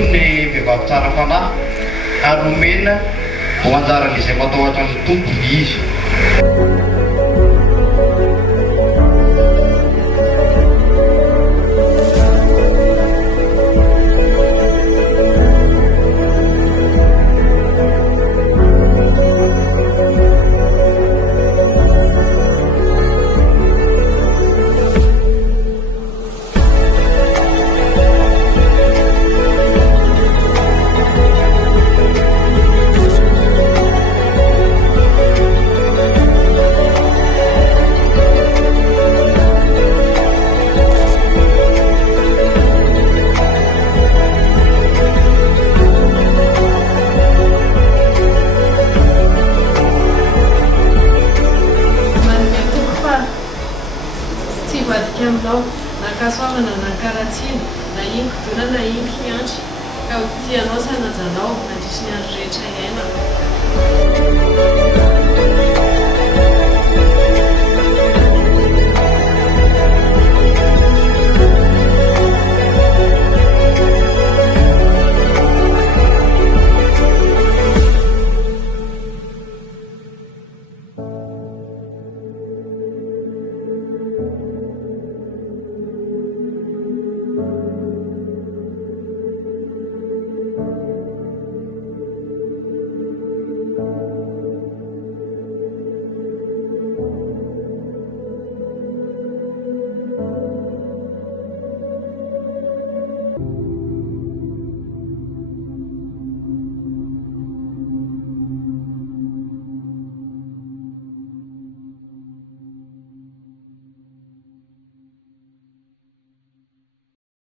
toy ny vehivavy tsara fanahy ary omena ho anjaran'izay matahotra ny tompony izy. Nakasoavana nankaratsina na ingo dona na ingo hiantry ka ho tianao sanajanao mandrisi ny andro rehetra iainana.